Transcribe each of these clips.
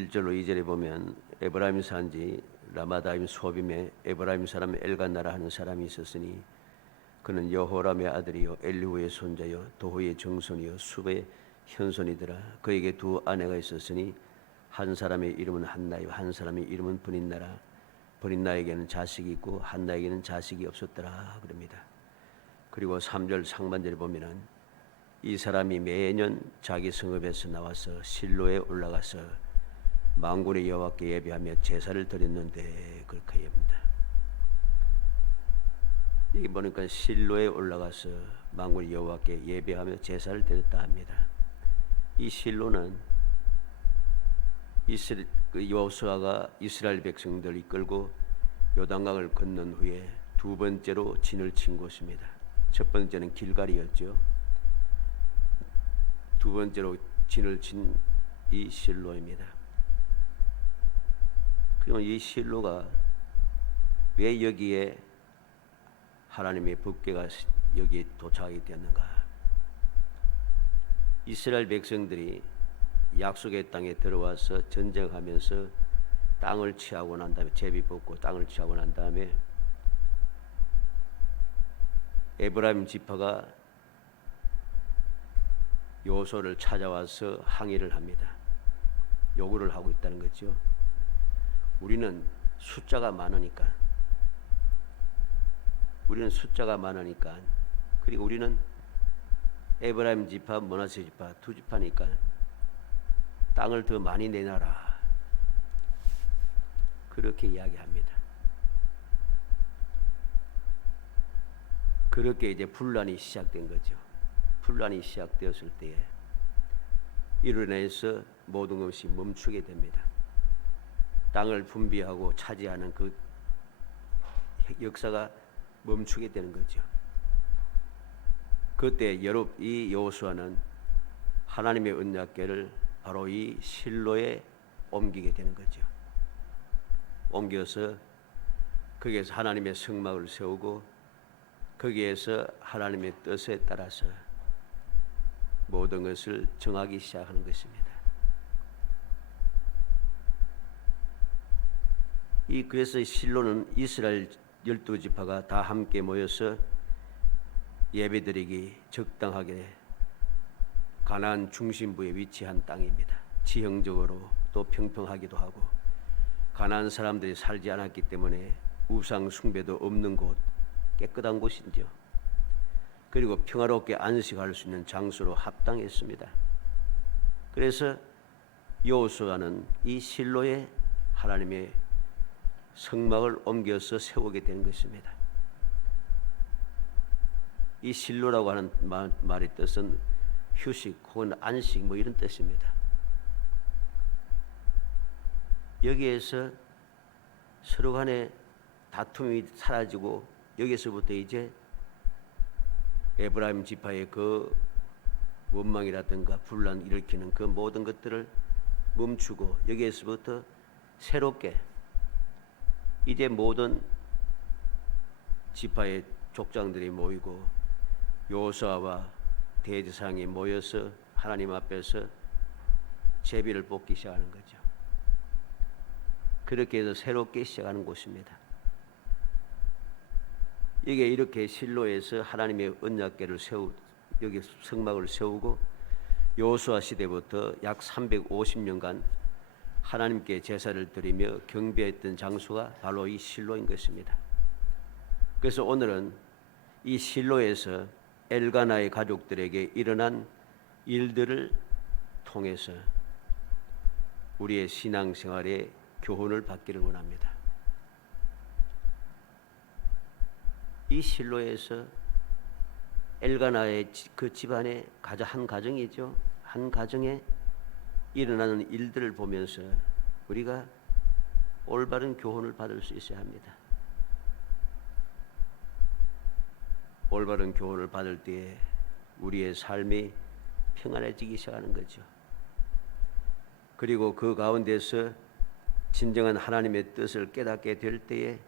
1절로 2절에 보면 에브라임 산지 라마다임 소빔에 에브라임 사람 엘간나라 하는 사람이 있었으니 그는 여호람의 아들이요 엘리후의 손자요 도후의 정손이요 숲의 현손이더라. 그에게 두 아내가 있었으니 한 사람의 이름은 한나요 한 사람의 이름은 브닌나라. 브닌나에게는 자식이 있고 한나에게는 자식이 없었더라 그럽니다. 그리고 3절 상반절에 보면은 이 사람이 매년 자기 성읍에서 나와서 실로에 올라가서 만군의 여호와께 예배하며 제사를 드렸는데 그렇게 합니다. 여기 보니까 실로에 올라가서 만군의 여호와께 예배하며 제사를 드렸다 합니다. 이 실로는 여호수아가 이스라엘 백성들을 이끌고 요단강을 건넌 후에 두 번째로 진을 친 곳입니다. 첫 번째는 길갈이었죠. 두 번째로 진을 친 이 실로입니다. 그러면 이 실로가 왜 여기에 하나님의 법궤가 여기에 도착하게 되었는가? 이스라엘 백성들이 약속의 땅에 들어와서 전쟁하면서 땅을 취하고 난 다음에 제비 뽑고 땅을 취하고 난 다음에 에브라임 지파가 요소를 찾아와서 항의를 합니다. 요구를 하고 있다는 거죠. 우리는 숫자가 많으니까 그리고 우리는 에브라임 지파, 므낫세 지파 두 지파니까 땅을 더 많이 내놔라. 그렇게 이야기합니다. 그렇게 이제 분란이 시작된 거죠. 분란이 시작되었을 때에 이로 인해서 모든 것이 멈추게 됩니다. 땅을 분비하고 차지하는 그 역사가 멈추게 되는 거죠. 그때 이 여호수아는 하나님의 언약궤를 바로 이 실로에 옮기게 되는 거죠. 옮겨서 거기에서 하나님의 성막을 세우고 거기에서 하나님의 뜻에 따라서 모든 것을 정하기 시작하는 것입니다. 그래서 실로는 이스라엘 12지파가 다 함께 모여서 예배드리기 적당하게 가나안 중심부에 위치한 땅입니다. 지형적으로 또 평평하기도 하고 가나안 사람들이 살지 않았기 때문에 우상 숭배도 없는 곳, 깨끗한 곳이죠. 그리고 평화롭게 안식할 수 있는 장소로 합당했습니다. 그래서 여호수아는 이 실로에 하나님의 성막을 옮겨서 세우게 된 것입니다. 이 실로라고 하는 말의 뜻은 휴식 혹은 안식 이런 뜻입니다. 여기에서 서로 간에 다툼이 사라지고 여기서부터 이제 에브라임 지파의 그 원망이라든가 분란 일으키는 그 모든 것들을 멈추고 여기에서부터 새롭게 이제 모든 지파의 족장들이 모이고 여호수아와 대제사장이 모여서 하나님 앞에서 제비를 뽑기 시작하는 거죠. 그렇게 해서 새롭게 시작하는 곳입니다. 이게 이렇게 실로에서 하나님의 언약궤를 여기 성막을 세우고 여호수아 시대부터 약 350년간 하나님께 제사를 드리며 경배했던 장소가 바로 이 실로인 것입니다. 그래서 오늘은 이 실로에서 엘가나의 가족들에게 일어난 일들을 통해서 우리의 신앙생활에 교훈을 받기를 원합니다. 이 실로에서 엘가나의 그 집안의 한 가정이죠. 한 가정에 일어나는 일들을 보면서 우리가 올바른 교훈을 받을 수 있어야 합니다. 올바른 교훈을 받을 때에 우리의 삶이 평안해지기 시작하는 거죠. 그리고 그 가운데서 진정한 하나님의 뜻을 깨닫게 될 때에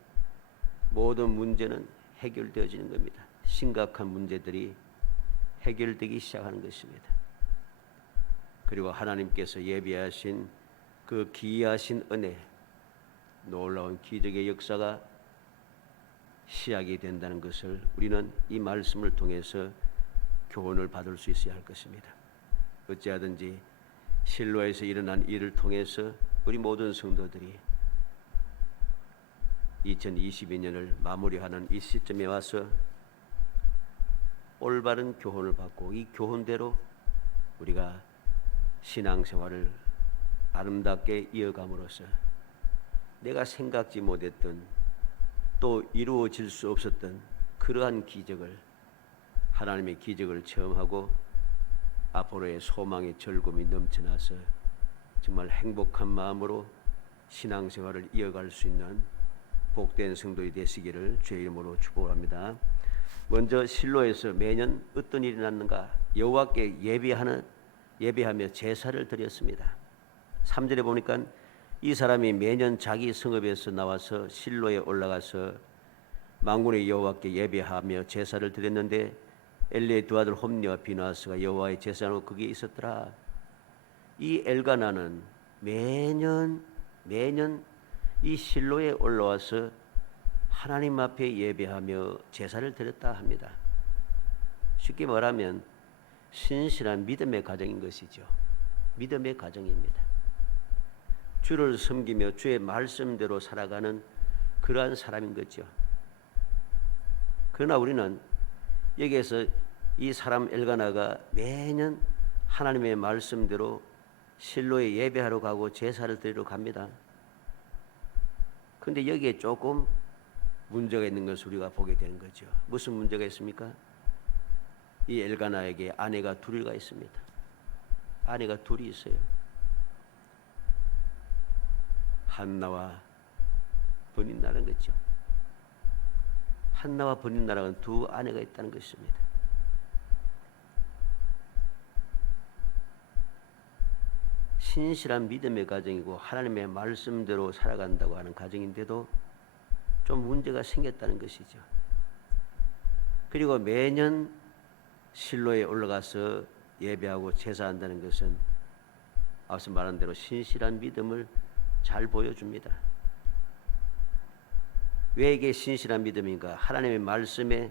모든 문제는 해결되어지는 겁니다. 심각한 문제들이 해결되기 시작하는 것입니다. 그리고 하나님께서 예비하신 그 기이하신 은혜, 놀라운 기적의 역사가 시작이 된다는 것을 우리는 이 말씀을 통해서 교훈을 받을 수 있어야 할 것입니다. 어찌하든지 실로에서 일어난 일을 통해서 우리 모든 성도들이 2022년을 마무리하는 이 시점에 와서 올바른 교훈을 받고 이 교훈대로 우리가 신앙생활을 아름답게 이어감으로써 내가 생각지 못했던 또 이루어질 수 없었던 그러한 기적을, 하나님의 기적을 체험하고 앞으로의 소망의 즐거움이 넘쳐나서 정말 행복한 마음으로 신앙생활을 이어갈 수 있는 복된 성도이 되시기를 주의 이름으로 축복합니다. 먼저 실로에서 매년 어떤 일이 났는가? 여호와께 예배하며 제사를 드렸습니다. 3절에 보니까 이 사람이 매년 자기 성읍에서 나와서 실로에 올라가서 만군의 여호와께 예배하며 제사를 드렸는데 엘리의 두 아들 홈니와 비나스가 여호와의 제사로 거기에 있었더라. 이 엘가나는 매년 이 실로에 올라와서 하나님 앞에 예배하며 제사를 드렸다 합니다. 쉽게 말하면 신실한 믿음의 가정인 것이죠. 믿음의 가정입니다. 주를 섬기며 주의 말씀대로 살아가는 그러한 사람인 거죠. 그러나 우리는 여기에서 이 사람 엘가나가 매년 하나님의 말씀대로 실로에 예배하러 가고 제사를 드리러 갑니다. 그런데 여기에 조금 문제가 있는 것을 우리가 보게 되는 거죠. 무슨 문제가 있습니까? 이 엘가나에게 아내가 둘이가 있습니다. 아내가 둘이 있어요. 한나와 버닌나라는 거죠. 한나와 버닌나라는 두 아내가 있다는 것입니다. 신실한 믿음의 가정이고 하나님의 말씀대로 살아간다고 하는 가정인데도 좀 문제가 생겼다는 것이죠. 그리고 매년 실로에 올라가서 예배하고 제사한다는 것은 앞서 말한 대로 신실한 믿음을 잘 보여줍니다. 왜 이게 신실한 믿음인가? 하나님의 말씀에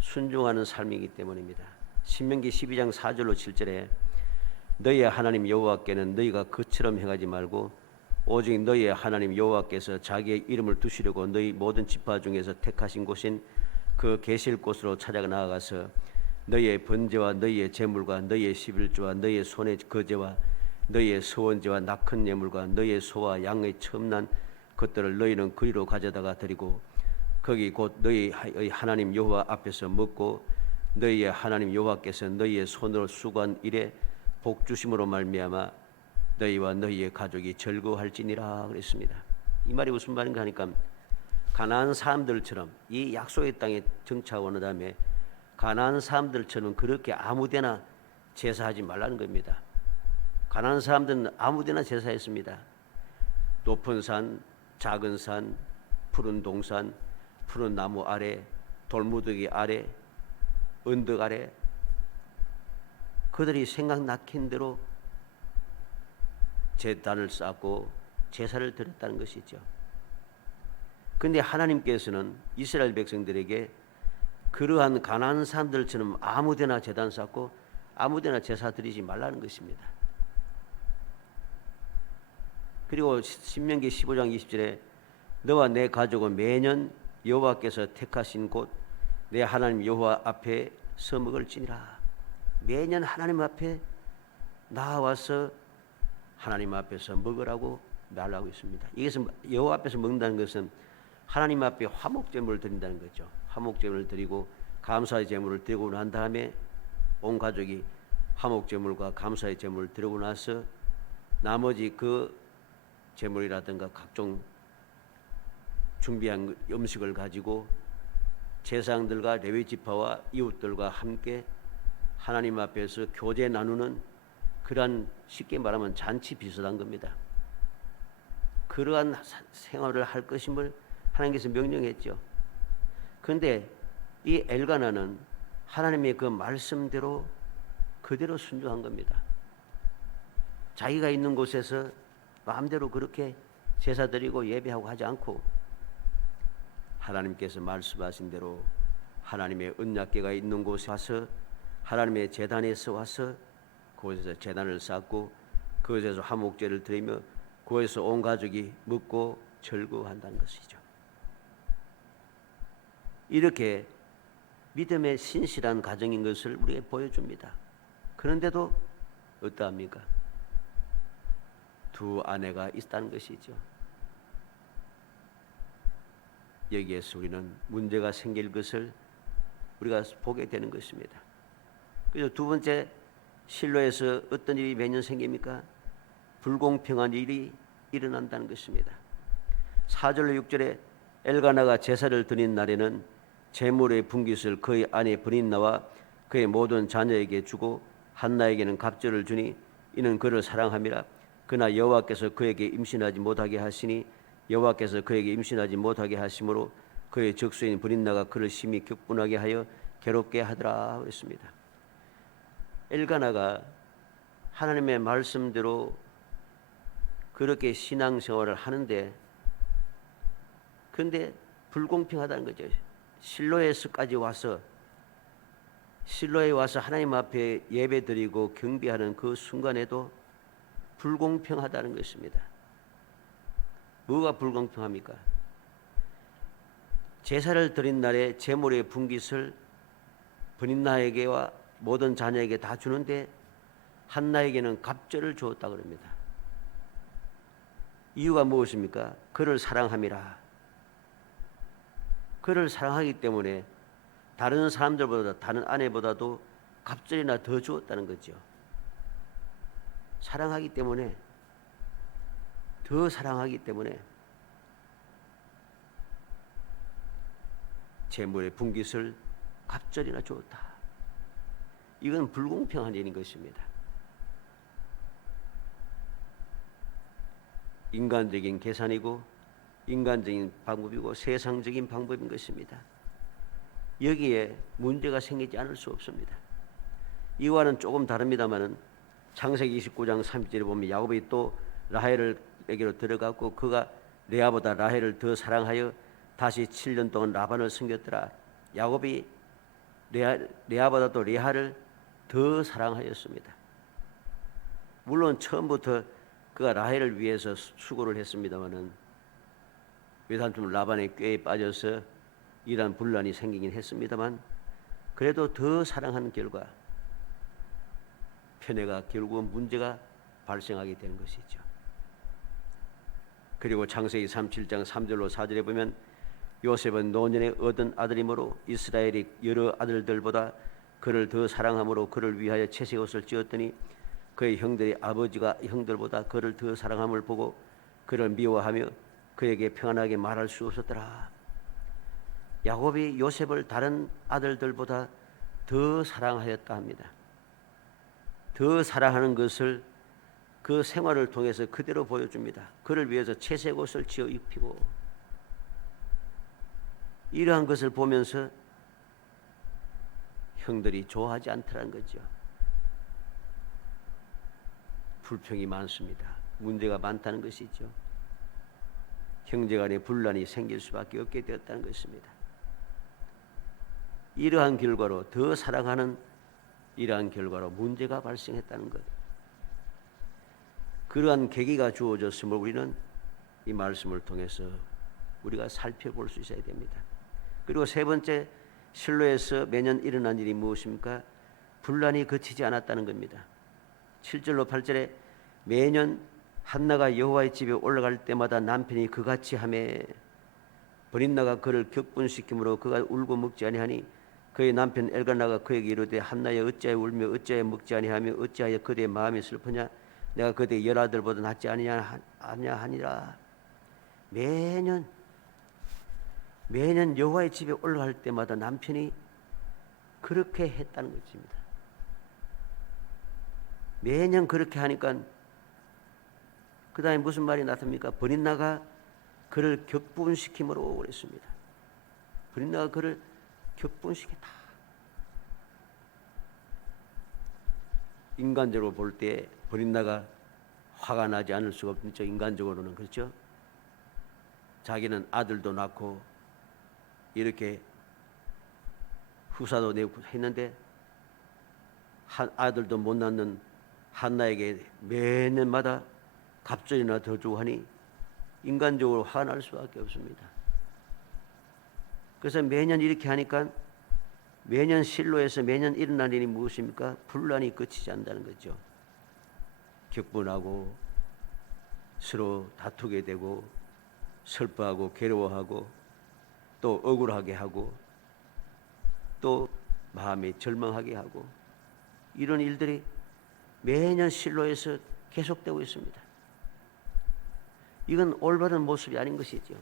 순종하는 삶이기 때문입니다. 신명기 12장 4절로 7절에 너희의 하나님 여호와께는 너희가 그처럼 행하지 말고 오직 너희의 하나님 여호와께서 자기의 이름을 두시려고 너희 모든 지파 중에서 택하신 곳인 그 계실 곳으로 찾아가 나아가서 너희의 번제와 너희의 제물과 너희의 십일조와 너희의 손의 거제와 너희의 서원제와 낙헌 예물과 너희의 소와 양의 처음난 것들을 너희는 그리로 가져다가 드리고 거기 곧 너희의 하나님 여호와 앞에서 먹고 너희의 하나님 여호와께서 너희의 손으로 수고한 일에 복 주심으로 말미암아 너희와 너희의 가족이 즐거워할지니라 그랬습니다. 이 말이 무슨 말인가 하니까 가나안 사람들처럼 이 약속의 땅에 정착하고 다음에 가나안 사람들처럼 그렇게 아무데나 제사하지 말라는 겁니다. 가나안 사람들은 아무데나 제사했습니다. 높은 산, 작은 산, 푸른 동산, 푸른 나무 아래, 돌무더기 아래, 언덕 아래 그들이 생각나킨 대로 제단을 쌓고 제사를 드렸다는 것이죠. 그런데 하나님께서는 이스라엘 백성들에게 그러한 가나안 사람들처럼 아무데나 제단 쌓고 아무데나 제사 드리지 말라는 것입니다. 그리고 신명기 15장 20절에 너와 내 가족은 매년 여호와께서 택하신 곳 내 하나님 여호와 앞에 서 먹을지니라. 매년 하나님 앞에 나와서 하나님 앞에서 먹으라고 말하고 있습니다. 이것은 여호와 앞에서 먹는다는 것은 하나님 앞에 화목제물을 드린다는 거죠. 화목제물을 드리고 감사의 제물을 드리고 난 다음에 온 가족이 화목제물과 감사의 제물을 드리고 나서 나머지 그 제물이라든가 각종 준비한 음식을 가지고 제사장들과 레위 지파와 이웃들과 함께 하나님 앞에서 교제 나누는 그러한 쉽게 말하면 잔치 비슷한 겁니다. 그러한 생활을 할 것임을 하나님께서 명령했죠. 그런데 이 엘가나는 하나님의 그 말씀대로 그대로 순종한 겁니다. 자기가 있는 곳에서 마음대로 그렇게 제사 드리고 예배하고 하지 않고 하나님께서 말씀하신 대로 하나님의 언약궤가 있는 곳에 와서 하나님의 제단에서 와서 그곳에서 제단을 쌓고 그곳에서 화목제를 드리며 그곳에서 온 가족이 먹고 즐거워한다는 것이죠. 이렇게 믿음의 신실한 가정인 것을 우리에게 보여줍니다. 그런데도 어떠합니까? 두 아내가 있다는 것이죠. 여기에서 우리는 문제가 생길 것을 우리가 보게 되는 것입니다. 그래서 두 번째, 실로에서 어떤 일이 매년 생깁니까? 불공평한 일이 일어난다는 것입니다. 4절로 6절에 엘가나가 제사를 드린 날에는 제물의 분깃을 그의 아내 브린나와 그의 모든 자녀에게 주고 한나에게는 갑절을 주니 이는 그를 사랑함이라. 그러나 여호와께서 그에게 임신하지 못하게 하시니 여호와께서 그에게 임신하지 못하게 하심으로 그의 적수인 브린나가 그를 심히 격분하게 하여 괴롭게 하더라 했습니다. 엘가나가 하나님의 말씀대로 그렇게 신앙생활을 하는데 그런데 불공평하다는 거죠. 실로에서까지 와서 실로에 와서 하나님 앞에 예배드리고 경배하는 그 순간에도 불공평하다는 것입니다. 뭐가 불공평합니까? 제사를 드린 날에 제물의 분깃을 브린나에게와 모든 자녀에게 다 주는데 한나에게는 갑절을 주었다 그럽니다. 이유가 무엇입니까? 그를 사랑함이라. 그를 사랑하기 때문에 다른 사람들보다 다른 아내보다도 갑절이나 더 주었다는 거죠. 사랑하기 때문에 더 사랑하기 때문에 제물의 분깃을 갑절이나 주었다. 이건 불공평한 일인 것입니다. 인간적인 계산이고 인간적인 방법이고 세상적인 방법인 것입니다. 여기에 문제가 생기지 않을 수 없습니다. 이와는 조금 다릅니다마는 창세기 29장 30절에 보면 야곱이 또 라헬에게로 들어갔고 그가 레아보다 라헬을 더 사랑하여 다시 7년 동안 라반을 섬겼더라. 야곱이 레아보다 또 레아를 더 사랑하였습니다. 물론 처음부터 그가 라헬을 위해서 수고를 했습니다마는 외삼촌 라반의 꾀에 빠져서 이러한 분란이 생기긴 했습니다만 그래도 더 사랑하는 결과 편애가 결국은 문제가 발생하게 되는 것이죠. 그리고 창세기 37장 3절로 4절에 보면 요셉은 노년에 얻은 아들이므로 이스라엘이 여러 아들들보다 그를 더 사랑함으로 그를 위하여 채색 옷을 찌었더니 그의 형들이 아버지가 형들보다 그를 더 사랑함을 보고 그를 미워하며 그에게 평안하게 말할 수 없었더라. 야곱이 요셉을 다른 아들들보다 더 사랑하였다 합니다. 더 사랑하는 것을 그 생활을 통해서 그대로 보여줍니다. 그를 위해서 채색 옷을 지어 입히고 이러한 것을 보면서 형들이 좋아하지 않더라는 거죠. 불평이 많습니다. 문제가 많다는 것이죠. 형제간의 분란이 생길 수밖에 없게 되었다는 것입니다. 이러한 결과로 더 사랑하는 이러한 결과로 문제가 발생했다는 것. 그러한 계기가 주어졌음을 우리는 이 말씀을 통해서 우리가 살펴볼 수 있어야 됩니다. 그리고 세 번째, 실로에서 매년 일어난 일이 무엇입니까? 분란이 그치지 않았다는 겁니다. 7절로 8절에 매년 한나가 여호와의 집에 올라갈 때마다 남편이 그같이 하매 브린나가 그를 격분시키므로 그가 울고 먹지 아니하니 그의 남편 엘가나가 그에게 이르되 한나여 어찌하여 울며 어찌하여 먹지 아니하며 어찌하여 그대의 마음이 슬프냐 내가 그대의 열아들보다 낫지 아니냐 하니라. 매년 여호와의 집에 올라갈 때마다 남편이 그렇게 했다는 것입니다. 매년 그렇게 하니까 그 다음에 무슨 말이 나타납니까? 브린나가 그를 격분시킴으로 그랬습니다. 브린나가 그를 격분시켰다. 인간적으로 볼 때 브린나가 화가 나지 않을 수가 없죠. 인간적으로는. 그렇죠? 자기는 아들도 낳고 이렇게 후사도 내고 했는데 한 아들도 못 낳는 한나에게 매년마다 갑절이나 더 주고 하니 인간적으로 화가 날 수밖에 없습니다. 그래서 매년 이렇게 하니까 매년 실로에서 매년 일어나는 일이 무엇입니까? 분란이 그치지 않는다는 거죠. 격분하고 서로 다투게 되고 슬퍼하고 괴로워하고 또 억울하게 하고 또 마음이 절망하게 하고 이런 일들이 매년 실로에서 계속되고 있습니다. 이건 올바른 모습이 아닌 것이죠.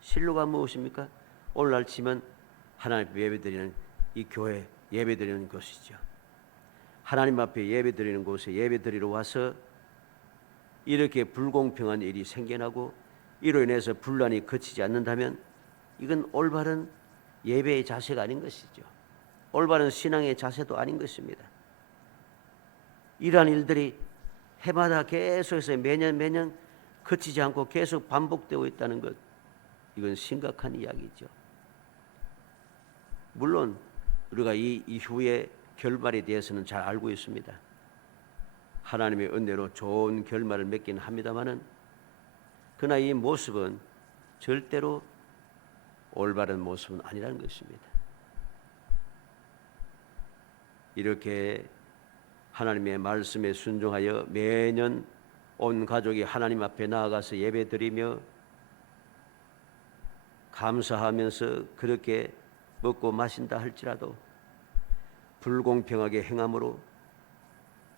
실로가 무엇입니까? 오늘날 치면 하나님 앞에 예배드리는 이 교회 예배드리는 곳이죠. 하나님 앞에 예배드리는 곳에 예배드리러 와서 이렇게 불공평한 일이 생겨나고 이로 인해서 분란이 그치지 않는다면 이건 올바른 예배의 자세가 아닌 것이죠. 올바른 신앙의 자세도 아닌 것입니다. 이러한 일들이 해마다 계속해서 매년 그치지 않고 계속 반복되고 있다는 것, 이건 심각한 이야기죠. 물론 우리가 이 이후의 결말에 대해서는 잘 알고 있습니다. 하나님의 은혜로 좋은 결말을 맺긴 합니다마는 그러나 이 모습은 절대로 올바른 모습은 아니라는 것입니다. 이렇게 하나님의 말씀에 순종하여 매년 온 가족이 하나님 앞에 나아가서 예배드리며 감사하면서 그렇게 먹고 마신다 할지라도 불공평하게 행함으로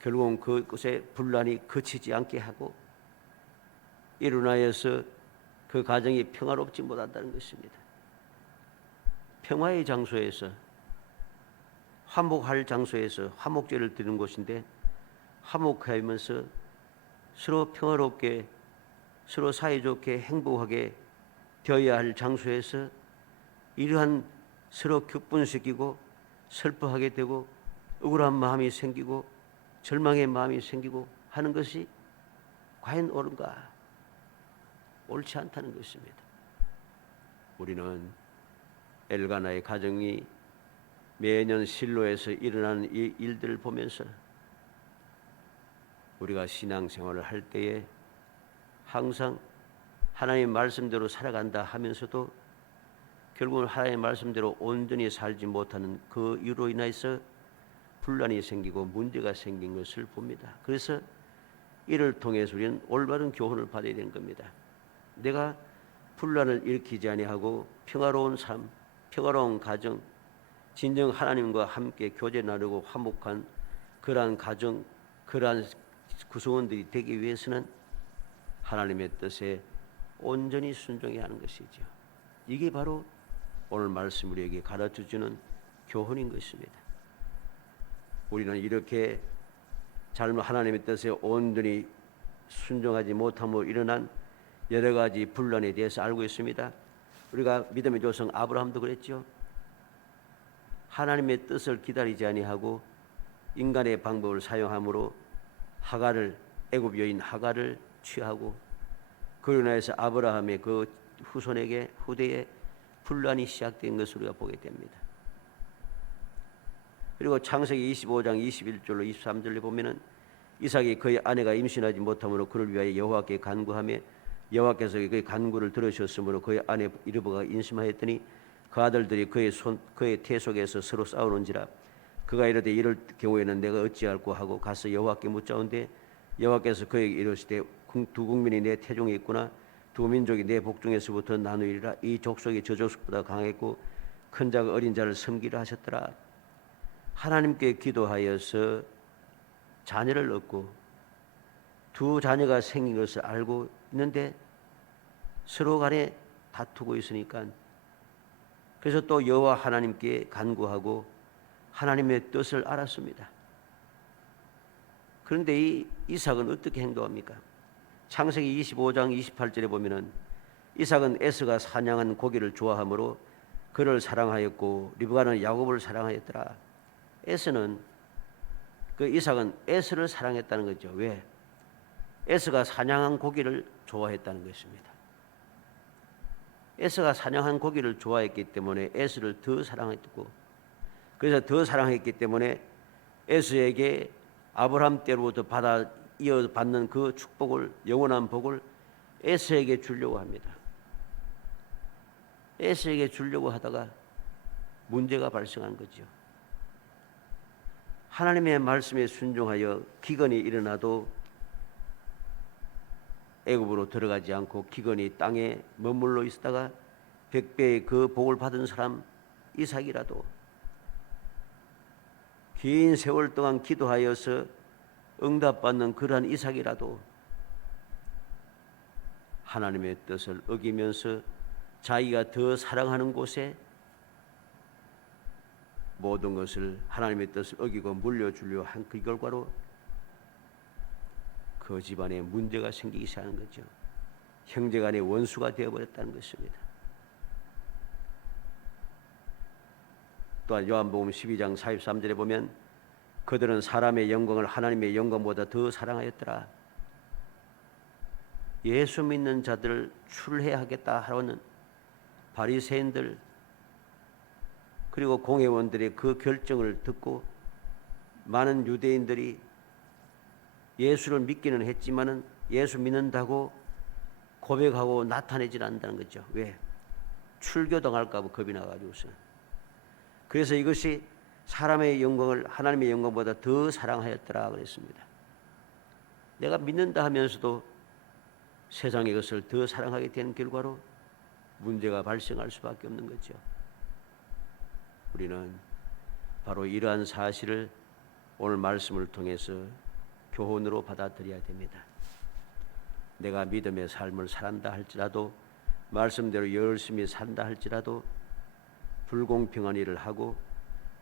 결국은 그곳에 분란이 그치지 않게 하고 이로 인하여서 그 가정이 평화롭지 못한다는 것입니다. 평화의 장소에서 화목할 장소에서 화목제를 드리는 곳인데 화목하면서 서로 평화롭게 서로 사이좋게 행복하게 되어야 할 장소에서 이러한 서로 격분시키고 슬퍼하게 되고 억울한 마음이 생기고 절망의 마음이 생기고 하는 것이 과연 옳은가? 옳지 않다는 것입니다. 우리는 엘가나의 가정이 매년 실로에서 일어나는 이 일들을 보면서 우리가 신앙생활을 할 때에 항상 하나님의 말씀대로 살아간다 하면서도 결국은 하나님의 말씀대로 온전히 살지 못하는 그 이유로 인해서 분란이 생기고 문제가 생긴 것을 봅니다. 그래서 이를 통해서 우리는 올바른 교훈을 받아야 되는 겁니다. 내가 분란을 일으키지 아니하고 평화로운 삶, 평화로운 가정, 진정 하나님과 함께 교제 나누고 화목한 그러한 가정, 그러한 구성원들이 되기 위해서는 하나님의 뜻에 온전히 순종해야 하는 것이죠. 이게 바로 오늘 말씀 우리에게 가르쳐주는 교훈인 것입니다. 우리는 이렇게 하나님의 뜻에 온전히 순종하지 못함으로 일어난 여러 가지 분란에 대해서 알고 있습니다. 우리가 믿음의 조상 아브라함도 그랬죠. 하나님의 뜻을 기다리지 아니하고 인간의 방법을 사용함으로 하갈을 애굽 여인 하갈을 취하고 그로 인해서 아브라함의 그 후손에게 후대에 분란이 시작된 것을 우리가 보게 됩니다. 그리고 창세기 25장 21절로 23절에 보면은 이삭이 그의 아내가 임신하지 못함으로 그를 위하여 여호와께 간구하며 여호와께서 그의 간구를 들으셨으므로 그의 아내 이르버가 임신하였더니 그 아들들이 그의 태 속에서 서로 싸우는지라 그가 이르되 이럴 경우에는 내가 어찌할꼬 하고 가서 여호와께 묻자온대 여호와께서 그에게 이르시되 두 국민이 내 태중에 있구나 두 민족이 내 복중에서부터 나누리라 이 족속이 저 족속보다 강했고 큰 자가 어린 자를 섬기라 하셨더라. 하나님께 기도하여서 자녀를 얻고 두 자녀가 생긴 것을 알고 있는데 서로 간에 다투고 있으니까 그래서 또 여호와 하나님께 간구하고 하나님의 뜻을 알았습니다. 그런데 이 이삭은 어떻게 행동합니까? 창세기 25장 28절에 보면은 이삭은 에서가 사냥한 고기를 좋아하므로 그를 사랑하였고 리브가는 야곱을 사랑하였더라. 이삭은 에서를 사랑했다는 거죠. 왜? 에서가 사냥한 고기를 좋아했다는 것입니다. 에서가 사냥한 고기를 좋아했기 때문에 에서를 더 사랑했고, 그래서 더 사랑했기 때문에 에서에게 아브라함 때로부터 이어받는 그 축복을, 영원한 복을 에서에게 주려고 합니다. 에서에게 주려고 하다가 문제가 발생한 거죠. 하나님의 말씀에 순종하여 기근이 일어나도 애굽으로 들어가지 않고 기근이 땅에 머물러 있다가 100배의 그 복을 받은 사람 이삭이라도 긴 세월 동안 기도하여서 응답받는 그러한 이삭이라도 하나님의 뜻을 어기면서 자기가 더 사랑하는 곳에 모든 것을 하나님의 뜻을 어기고 물려주려 한 그 결과로 그 집안에 문제가 생기기 시작하는 거죠. 형제간의 원수가 되어버렸다는 것입니다. 또한 요한복음 12장 43절에 보면 그들은 사람의 영광을 하나님의 영광보다 더 사랑하였더라. 예수 믿는 자들을 출애하겠다 하는 바리새인들 그리고 공회원들의 그 결정을 듣고 많은 유대인들이 예수를 믿기는 했지만은 예수 믿는다고 고백하고 나타내질 않는다는 거죠. 왜? 출교당할까 봐 겁이 나가지고서. 그래서 이것이 사람의 영광을 하나님의 영광보다 더 사랑하였더라 그랬습니다. 내가 믿는다 하면서도 세상의 것을 더 사랑하게 되는 결과로 문제가 발생할 수밖에 없는 거죠. 우리는 바로 이러한 사실을 오늘 말씀을 통해서 교훈으로 받아들여야 됩니다. 내가 믿음의 삶을 살한다 할지라도 말씀대로 열심히 산다 할지라도 불공평한 일을 하고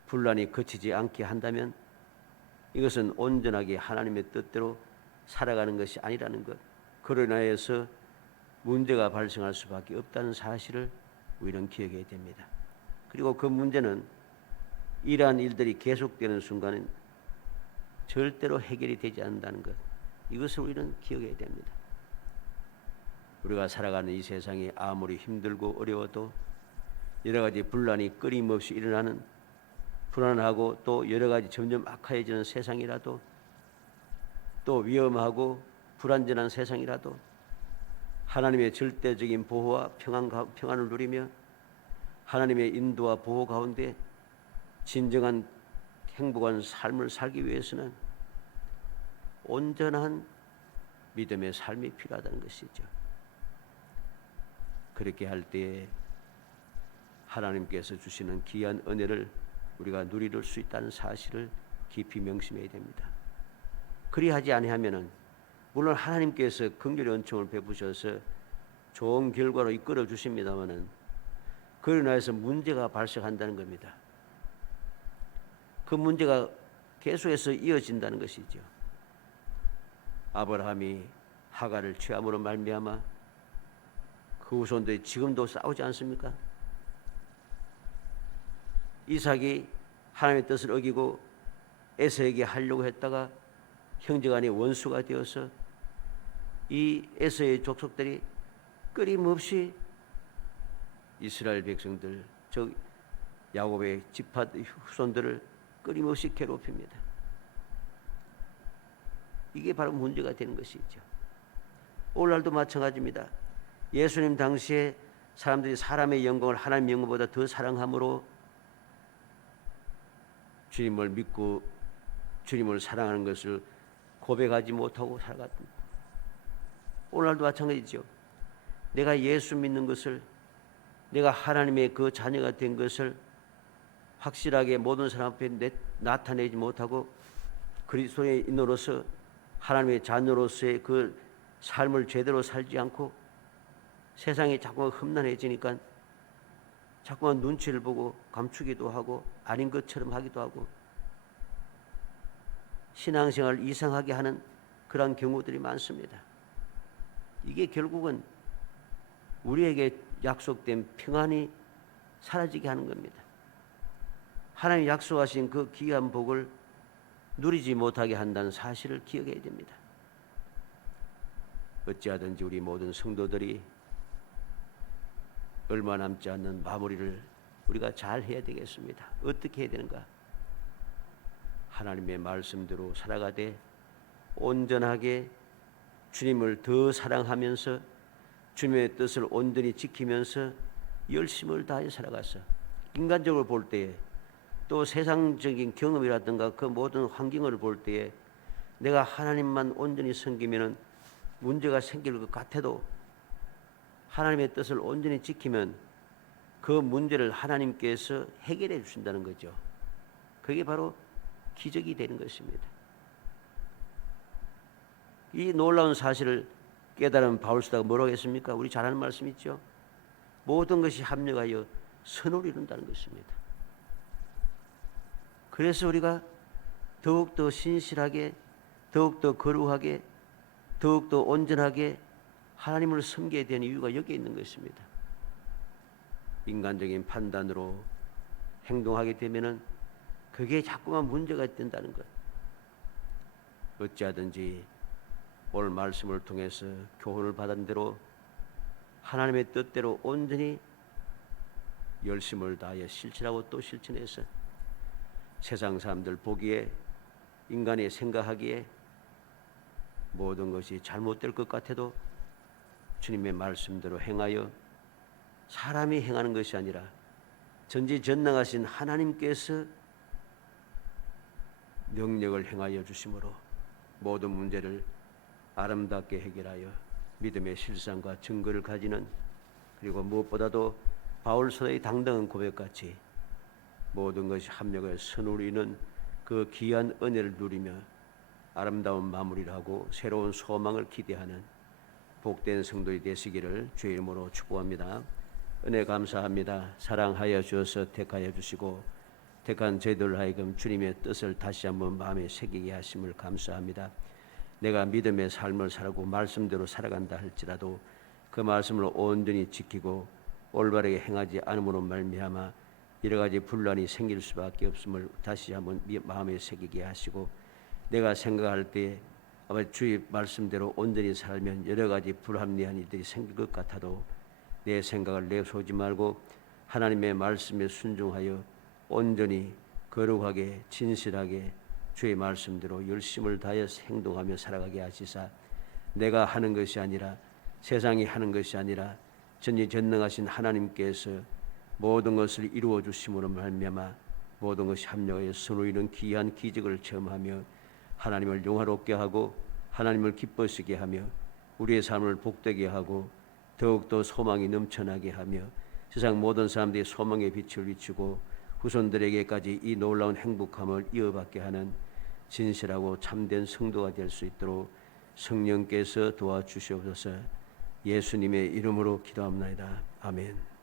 분란이 그치지 않게 한다면 이것은 온전하게 하나님의 뜻대로 살아가는 것이 아니라는 것, 그로 인하여서 문제가 발생할 수밖에 없다는 사실을 우리는 기억해야 됩니다. 그리고 그 문제는 이러한 일들이 계속되는 순간은 절대로 해결이 되지 않는다는 것, 이것을 우리는 기억해야 됩니다. 우리가 살아가는 이 세상이 아무리 힘들고 어려워도 여러 가지 분란이 끊임없이 일어나는 불안하고 또 여러 가지 점점 악화해지는 세상이라도 또 위험하고 불안전한 세상이라도 하나님의 절대적인 보호와 평안을 누리며 하나님의 인도와 보호 가운데 진정한 행복한 삶을 살기 위해서는 온전한 믿음의 삶이 필요하다는 것이죠. 그렇게 할 때에 하나님께서 주시는 귀한 은혜를 우리가 누릴 수 있다는 사실을 깊이 명심해야 됩니다. 그리하지 아니하면은 물론 하나님께서 긍휼의 은총을 베푸셔서 좋은 결과로 이끌어 주십니다마는 그로 인해서 문제가 발생한다는 겁니다. 그 문제가 계속해서 이어진다는 것이죠. 아브라함이 하갈을 취함으로 말미암아 그 후손들이 지금도 싸우지 않습니까? 이삭이 하나님의 뜻을 어기고 에서에게 하려고 했다가 형제간의 원수가 되어서 이 에서의 족속들이 끊임없이 이스라엘 백성들, 즉 야곱의 지파 후손들을 끊임없이 괴롭힙니다. 이게 바로 문제가 되는 것이죠. 오늘날도 마찬가지입니다. 예수님 당시에 사람들이 사람의 영광을 하나님의 영광보다 더 사랑함으로 주님을 믿고 주님을 사랑하는 것을 고백하지 못하고 살아갔습니다. 오늘날도 마찬가지죠. 내가 예수 믿는 것을, 내가 하나님의 그 자녀가 된 것을 확실하게 모든 사람 앞에 나타내지 못하고 그리스도의 인으로서 하나님의 자녀로서의 그 삶을 제대로 살지 않고 세상이 자꾸만 험난해지니까 자꾸만 눈치를 보고 감추기도 하고 아닌 것처럼 하기도 하고 신앙생활을 이상하게 하는 그런 경우들이 많습니다. 이게 결국은 우리에게 약속된 평안이 사라지게 하는 겁니다. 하나님 약속하신 그 귀한 복을 누리지 못하게 한다는 사실을 기억해야 됩니다. 어찌하든지 우리 모든 성도들이 얼마 남지 않는 마무리를 우리가 잘 해야 되겠습니다. 어떻게 해야 되는가? 하나님의 말씀대로 살아가되 온전하게 주님을 더 사랑하면서 주님의 뜻을 온전히 지키면서 열심을 다해 살아가서 인간적으로 볼 때에 또 세상적인 경험이라든가 그 모든 환경을 볼 때에 내가 하나님만 온전히 섬기면 문제가 생길 것 같아도 하나님의 뜻을 온전히 지키면 그 문제를 하나님께서 해결해 주신다는 거죠. 그게 바로 기적이 되는 것입니다. 이 놀라운 사실을 깨달은 바울사도가 뭐라고 했습니까? 우리 잘 아는 말씀 있죠. 모든 것이 합력하여 선을 이룬다는 것입니다. 그래서 우리가 더욱더 신실하게, 더욱더 거룩하게, 더욱더 온전하게 하나님을 섬겨야 되는 이유가 여기에 있는 것입니다. 인간적인 판단으로 행동하게 되면은 그게 자꾸만 문제가 된다는 것. 어찌하든지 오늘 말씀을 통해서 교훈을 받은 대로 하나님의 뜻대로 온전히 열심을 다하여 실천하고 또 실천해서 세상 사람들 보기에 인간이 생각하기에 모든 것이 잘못될 것 같아도 주님의 말씀대로 행하여 사람이 행하는 것이 아니라 전지전능하신 하나님께서 능력을 행하여 주심으로 모든 문제를 아름답게 해결하여 믿음의 실상과 증거를 가지는, 그리고 무엇보다도 바울서의 당당한 고백같이 모든 것이 합력하여 선을 이루는 그 귀한 은혜를 누리며 아름다운 마무리를 하고 새로운 소망을 기대하는 복된 성도이 되시기를 주의 이름으로 축복합니다. 은혜 감사합니다. 사랑하여 주셔서 택하여 주시고 택한 저희들 하여금 주님의 뜻을 다시 한번 마음에 새기게 하심을 감사합니다. 내가 믿음의 삶을 살고 말씀대로 살아간다 할지라도 그 말씀을 온전히 지키고 올바르게 행하지 않음으로 말미암아 여러 가지 분란이 생길 수밖에 없음을 다시 한번 마음에 새기게 하시고, 내가 생각할 때 아마 주의 말씀대로 온전히 살면 여러 가지 불합리한 일들이 생길 것 같아도 내 생각을 내세우지 말고 하나님의 말씀에 순종하여 온전히 거룩하게 진실하게 주의 말씀대로 열심을 다해서 행동하며 살아가게 하시사, 내가 하는 것이 아니라 세상이 하는 것이 아니라 전지전능하신 하나님께서 모든 것을 이루어 주심으로 말미암아 모든 것이 합력하여 서로 이룬 귀한 기적을 체험하며 하나님을 영화롭게 하고 하나님을 기뻐시게 하며 우리의 삶을 복되게 하고 더욱더 소망이 넘쳐나게 하며 세상 모든 사람들이 소망의 빛을 비추고 후손들에게까지 이 놀라운 행복함을 이어받게 하는 진실하고 참된 성도가 될 수 있도록 성령께서 도와주시옵소서. 예수님의 이름으로 기도합나이다. 아멘.